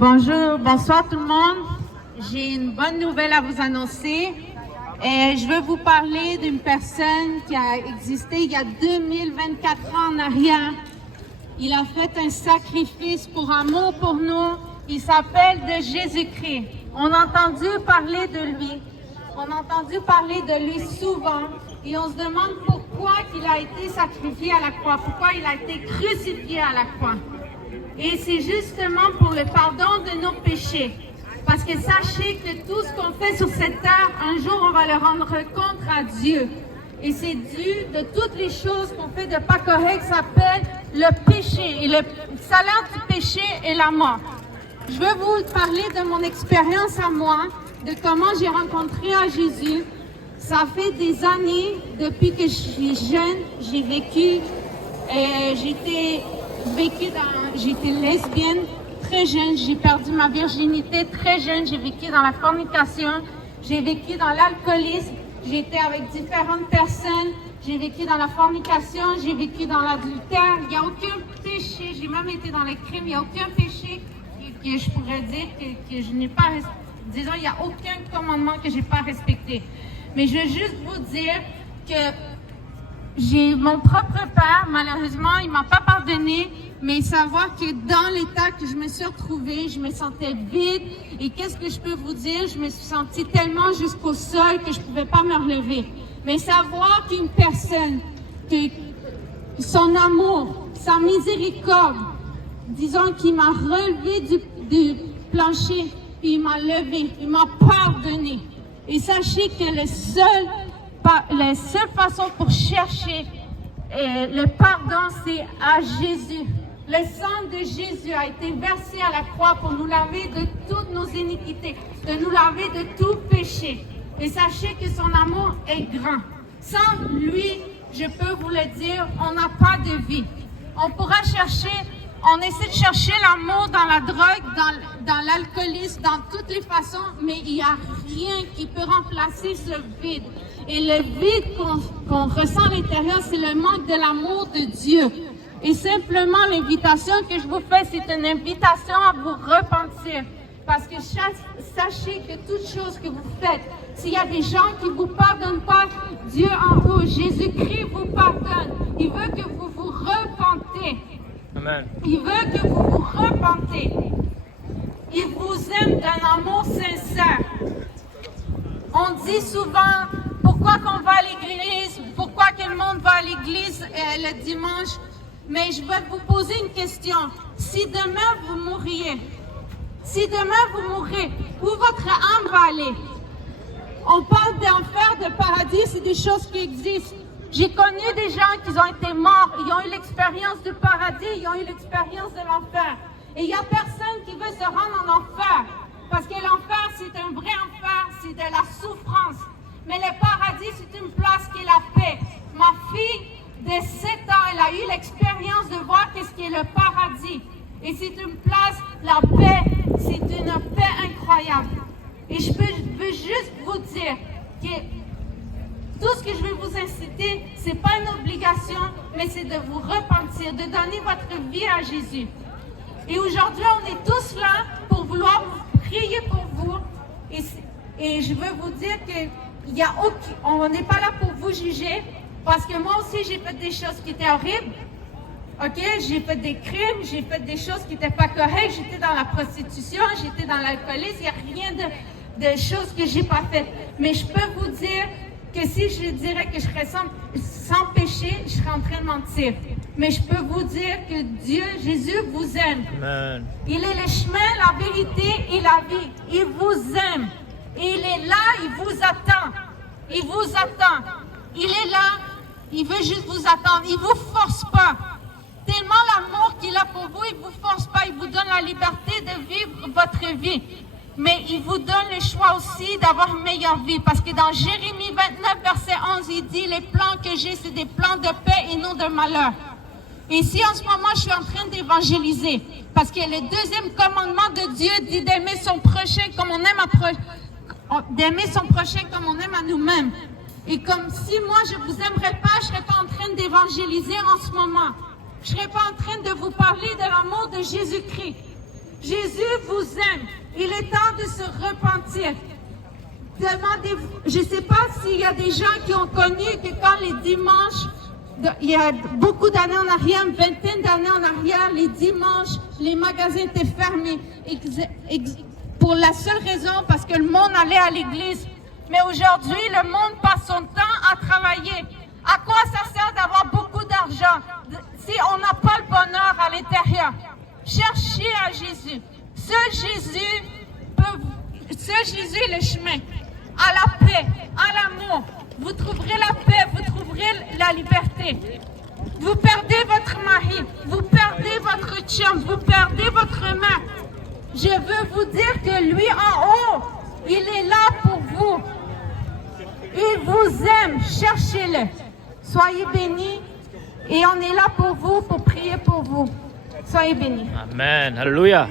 Bonjour, bonsoir tout le monde. J'ai une bonne nouvelle à vous annoncer. Et je veux vous parler d'une personne qui a existé il y a 2024 ans en arrière. Il a fait un sacrifice pour amour pour nous. Il s'appelle de Jésus-Christ. On a entendu parler de lui. On a entendu parler de lui souvent. Et on se demande pourquoi il a été sacrifié à la croix, pourquoi il a été crucifié à la croix. Et c'est justement pour le pardon de nos péchés. Parce que sachez que tout ce qu'on fait sur cette terre, un jour on va le rendre compte à Dieu. Et c'est dû de toutes les choses qu'on fait de pas correct, ça s'appelle le péché. Et le salaire du péché est la mort. Je veux vous parler de mon expérience à moi, de comment j'ai rencontré à Jésus. Ça fait des années, depuis que je suis jeune, j'ai vécu, j'étais lesbienne très jeune, j'ai perdu ma virginité très jeune, j'ai vécu dans la fornication, j'ai vécu dans l'alcoolisme, j'ai été avec différentes personnes, j'ai vécu dans la fornication, j'ai vécu dans l'adultère, il n'y a aucun péché, j'ai même été dans les crimes, il n'y a aucun péché que je pourrais dire que je n'ai pas respecté. Disons, il n'y a aucun commandement que je n'ai pas respecté. Mais je veux juste vous dire que j'ai mon propre père, malheureusement, il ne m'a pas pardonné, mais savoir que dans l'état que je me suis retrouvée, je me sentais vide. Et qu'est-ce que je peux vous dire? Je me suis sentie tellement jusqu'au sol que je ne pouvais pas me relever. Mais savoir qu'une personne, que son amour, sa miséricorde, disons qu'il m'a relevé du plancher, puis il m'a levé, il m'a pardonné. Et sachez que la seule façon pour chercher le pardon, c'est à Jésus. Le sang de Jésus a été versé à la croix pour nous laver de toutes nos iniquités, de nous laver de tout péché. Et sachez que son amour est grand. Sans lui, je peux vous le dire, on n'a pas de vie. On pourra chercher, on essaie de chercher l'amour dans la drogue, dans l'alcoolisme, dans toutes les façons, mais il n'y a rien qui peut remplacer ce vide. Et le vide qu'on ressent à l'intérieur, c'est le manque de l'amour de Dieu. Et simplement, l'invitation que je vous fais, c'est une invitation à vous repentir. Parce que sachez que toute chose que vous faites, s'il y a des gens qui ne vous pardonnent pas, Dieu en haut, Jésus-Christ vous pardonne. Il veut que vous vous repentez. Amen. Il veut que vous vous repentez. Il vous aime d'un amour sincère. On dit souvent, pourquoi qu'on va à l'église, pourquoi que le monde va à l'église le dimanche. Mais je vais vous poser une question. Si demain vous mourriez, où votre âme va aller? On parle d'enfer, de paradis, c'est des choses qui existent. J'ai connu des gens qui ont été morts, ils ont eu l'expérience du paradis, ils ont eu l'expérience de l'enfer. Et il n'y a personne qui veut se rendre en enfer. Parce que l'enfer, c'est un vrai enfer, c'est de la souffrance. Mais le paradis, c'est une place qui est la paix. Ma fille de 7 ans, elle a eu l'expérience de voir qu'est-ce qu'est le paradis. Et c'est une place, la paix, c'est une paix incroyable. Et je veux juste vous dire que tout ce que je vais vous inciter, ce n'est pas une obligation, mais c'est de vous repentir, de donner votre vie à Jésus. Et aujourd'hui, on est tous là pour vouloir prier pour vous. Et je veux vous dire qu'on n'est pas là pour vous juger, parce que moi aussi, j'ai fait des choses qui étaient horribles. OK? J'ai fait des crimes, j'ai fait des choses qui n'étaient pas correctes. J'étais dans la prostitution, j'étais dans l'alcoolisme. Il n'y a rien de choses que je n'ai pas faites. Mais je peux vous dire que si je dirais que je serais sans péché, je serais en train de mentir. Mais je peux vous dire que Dieu, Jésus vous aime. Amen. Il est le chemin, la vérité et la vie. Il vous aime. Et il est là, il vous attend. Il vous attend. Il est là, il veut juste vous attendre. Il ne vous force pas. Tellement l'amour qu'il a pour vous, il ne vous force pas. Il vous donne la liberté de vivre votre vie. Mais il vous donne le choix aussi d'avoir une meilleure vie. Parce que dans Jérémie 29, verset 11, il dit, les plans que j'ai, c'est des plans de paix et non de malheur. Et ici, en ce moment, je suis en train d'évangéliser. Parce que le deuxième commandement de Dieu dit d'aimer son prochain comme on aime à nous-mêmes. Et comme si moi, je ne vous aimerais pas, je ne serais pas en train d'évangéliser en ce moment. Je ne serais pas en train de vous parler de l'amour de Jésus-Christ. Jésus vous aime. Il est temps de se repentir. Demandez, je ne sais pas s'il y a des gens qui ont connu que quand les dimanches, il y a beaucoup d'années en arrière, une vingtaine d'années en arrière, les dimanches, les magasins étaient fermés. Pour la seule raison, parce que le monde allait à l'église. Mais aujourd'hui, le monde passe son temps à travailler. À quoi ça sert d'avoir beaucoup d'argent si on n'a pas le bonheur à l'intérieur? Cherchez à Jésus. Seul Jésus est le chemin à la paix, à l'amour. Vous trouverez la paix, vous trouverez la liberté. Vous perdez votre mari, vous perdez votre chum, vous perdez votre mère. Je veux vous dire que lui en haut, il est là pour vous. Il vous aime, cherchez-le. Soyez bénis et on est là pour vous, pour prier pour vous. Soyez bénis. Amen. Alléluia.